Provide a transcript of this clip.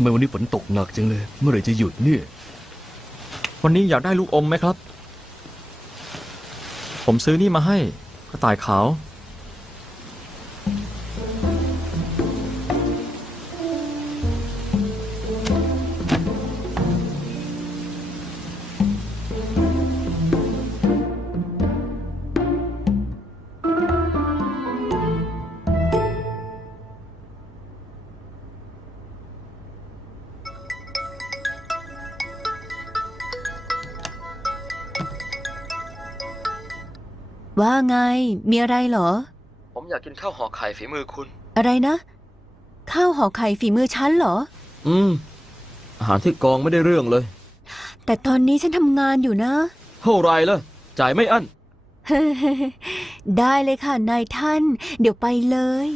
ทำไมวันนี้ฝนตกหนักจังเลยเมื่อไหร่จะหยุดเนี่ยวันนี้อยากได้ลูกอมไหมครับผมซื้อนี่มาให้กระต่ายขาวว่าไงมีอะไรเหรอผมอยากกินข้าวห่อไข่ฝีมือคุณอะไรนะข้าวห่อไข่ฝีมือฉันเหรออาหารที่กองไม่ได้เรื่องเลยแต่ตอนนี้ฉันทำงานอยู่นะ เท่าไรล่ะจ่ายไม่อั้น ได้เลยค่ะนายท่านเดี๋ยวไปเลย